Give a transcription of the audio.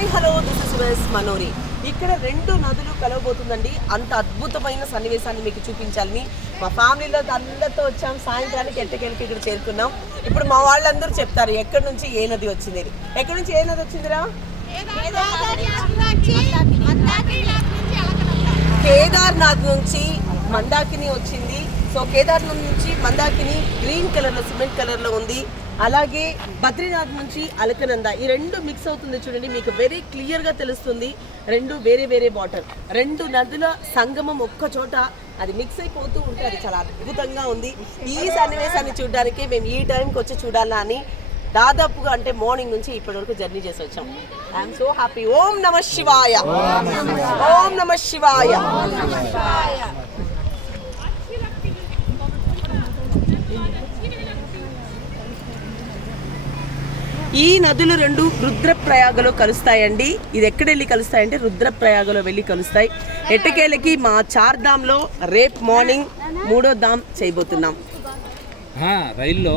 Hi hello this is వెస్ మనోరి ఇక్కడ రెండు నదులు కలవబోతుందండి. అంత అద్భుతమైన సన్నివేశాన్ని మీకు చూపించాలని మా ఫ్యామిలీలో అందరితో వచ్చాం. సాయంత్రానికి ఎట్టకెళ్ళి ఇక్కడ చేరుకున్నాం. ఇప్పుడు మా వాళ్ళందరూ చెప్తారు ఎక్కడి నుంచి ఏ నది వచ్చింది ఎక్కడి నుంచి ఏ నది వచ్చిందిరా? కేదార్నాథ్ నుంచి మందాకిని వచ్చింది. సో కేదార్నాథ్ నుంచి మందాకిని గ్రీన్ కలర్లో సిమెంట్ కలర్లో ఉంది. అలాగే బద్రీనాథ్ నుంచి అలకనంద. ఈ రెండు మిక్స్ అవుతుంది చూడండి మీకు వెరీ క్లియర్గా తెలుస్తుంది. రెండు వేరే వేరే వాటర్ రెండు నదుల సంగమం ఒక్క చోట అది మిక్స్ అయిపోతూ ఉంటే అది చాలా అద్భుతంగా ఉంది. ఈ సన్నివేశాన్ని చూడడానికి మేము ఈ టైంకి వచ్చి చూడాలా అని దాదాపుగా అంటే మార్నింగ్ నుంచి ఇప్పటి వరకు జర్నీ చేసి వచ్చాం. ఐఎమ్ సో హ్యాపీ ఓం నమ శివాయ. ఓం నమ శివాయ. ఈ నదులు రెండు రుద్రప్రయాగలో కలుస్తాయండి. ఇది ఎక్కడెళ్ళి కలుస్తాయంటే రుద్రప్రయాగలో వెళ్ళి కలుస్తాయి. ఎట్టకేలకి మా చార్ధామ్లో రేప్ మార్నింగ్ మూడో ధామ్ చేయబోతున్నాం. రైల్లో